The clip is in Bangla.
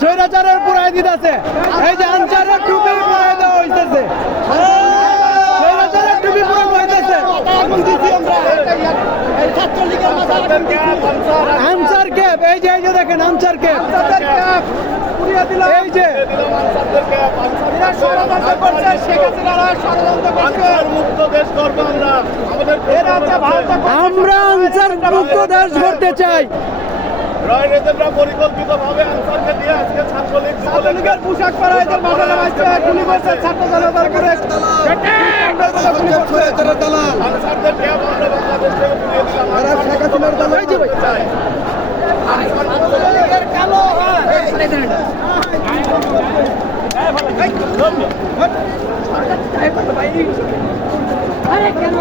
স্বৈরাচারের পুরাই দিতেছে। এই যে আনসারের টুপি পুরাই দেওয়া হইতেছে, স্বৈরাচারের টুপি পুরানো হইতেছে। আনসার ক্যাপ, এই যে দেখেন আনসার ক্যাপ, এই যে আমরা আনসার মুক্ত দেশ করতে চাই। পরিকল্পিতভাবে আনসারকে দিয়ে আজকে ছাত্রলীগের পোশাক পরা এদের মাথা নামাইছে, গুলি করছে ছাত্র জনতার করে। আনসারদের ক্যাব আমরা বাংলাদেশ থেকে তুলে দিলাম। এই যে ভাই আরে কেন